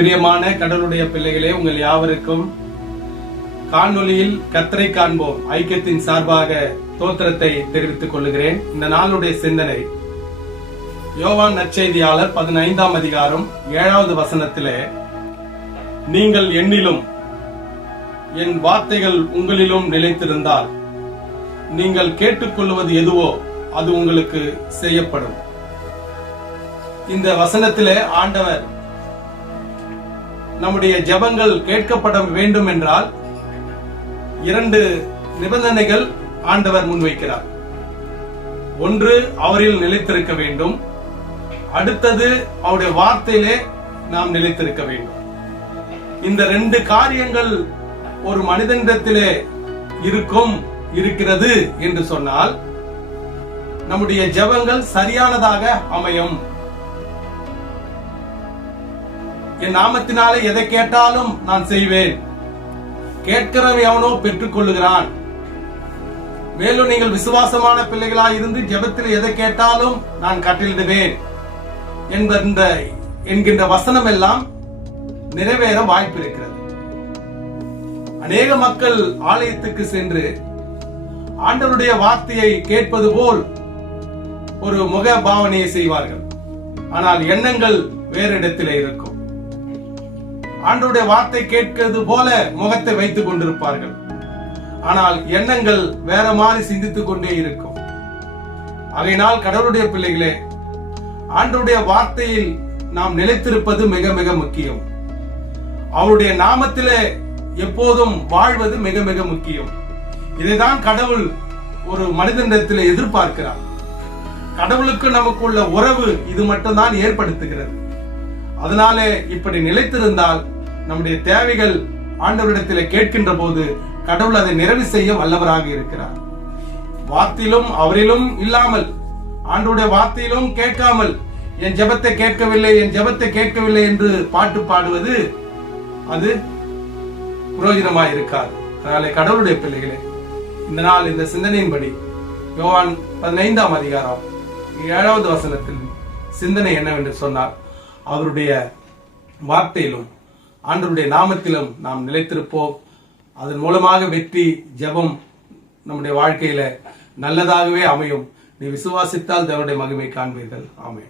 பிரியமான கடலுடைய பிள்ளைகளே உங்கள் யாவருக்கும் காணொலியில் கத்தரை காண்போம். ஐக்கியத்தின் சார்பாக தோத்திரத்தை தெரிவித்துக் கொள்கிறேன் இந்த நாளுடைய சிந்தனை யோவான் நற்செய்தியாளர் பதினைந்தாம் அதிகாரம் ஏழாவது வசனத்திலே நீங்கள் என்னிலும் என் வார்த்தைகள் உங்களிலும் நிலைத்திருந்தால் நீங்கள் கேட்டுக்கொள்வது எதுவோ அது உங்களுக்கு செய்யப்படும். இந்த வசனத்திலே ஆண்டவர் நம்முடைய ஜெபங்கள் கேட்கப்பட வேண்டும் என்றால் இரண்டு நிபந்தனைகள் ஆண்டவர் முன்வைக்கிறார். ஒன்று அவரில் நிலைத்திருக்க வேண்டும். அடுத்தது அவருடைய வார்த்தையிலே நாம் நிலைத்திருக்க வேண்டும். இந்த ரெண்டு காரியங்கள் ஒரு மனிதனிடத்திலே இருக்கும் இருக்கிறது என்று சொன்னால் நம்முடைய ஜெபங்கள் சரியானதாக அமையும். என் நாமத்தினாலே எதை கேட்டாலும் நான் செய்வேன். கேட்கிறவன் எவனோ பெற்றுக் கொள்ளுகிறான் மேலும் நீங்கள் விசுவாசமான பிள்ளைகளாய் இருந்து ஜெபத்தில் எதை கேட்டாலும் நான் கட்டளிடுவேன் என்கின்ற என்கின்ற வசனம் எல்லாம் நிறைவேற வாய்ப்பு இருக்கிறது அநேக மக்கள் ஆலயத்துக்கு சென்று ஆண்டவருடைய வார்த்தையை கேட்பது போல் ஒரு முக பாவனையை செய்வார்கள். ஆனால் எண்ணங்கள் வேறு இடத்திலே இருக்கும். ஆண்டோடைய வார்த்தை கேட்கிறது போல முகத்தை வைத்துக் கொண்டிருப்பார்கள். ஆனால் எண்ணங்கள் வேற மாதிரி சிந்தித்துக் கொண்டே இருக்கும். அதனால் கடவுளுடைய பிள்ளைகளே ஆண்டவருடைய வார்த்தையில் நாம் நிலைத்திருப்பது மிக மிக முக்கியம். அவருடைய நாமத்திலே எப்போதும் வாழ்வது மிக மிக முக்கியம். இதைதான் கடவுள் ஒரு மனிதனிடத்தில் எதிர்பார்க்கிறார். கடவுளுக்கு நமக்குள்ள உறவு இது மட்டும்தான் ஏற்படுத்துகிறது. அதனாலே இப்படி நிலைத்திருந்தால் நம்முடைய தேவைகள் ஆண்டவரிடத்தில் கேட்கின்ற போது கடவுள் அதை நிறைவு செய்ய வல்லவராக இருக்கிறார். வார்த்தையிலும் அவரிலும் இல்லாமல் ஆண்டுடைய வார்த்தையிலும் கேட்காமல் என் ஜெபத்தை கேட்கவில்லை என் ஜெபத்தை கேட்கவில்லை என்று பாட்டு பாடுவது அது புரோஜனமாக இருக்காது. அதனாலே கடவுளுடைய பிள்ளைகளே இந்த நாள் இந்த சிந்தனையின்படி யோவான் பதினைந்தாம் அதிகாரம் ஏழாவது வசனத்தில் சிந்தனை என்னவென்று சொன்னார் அவருடைய வார்த்தையிலும் ஆண்டருடைய நாமத்திலும் நாம் நிலைத்திருப்போம். அதன் மூலமாக வெற்றி ஜெபம் நம்முடைய வாழ்க்கையில நல்லதாகவே அமையும். நீ விசுவாசித்தால் தேவனுடைய மகிமை காண்பீர்கள். ஆமென்.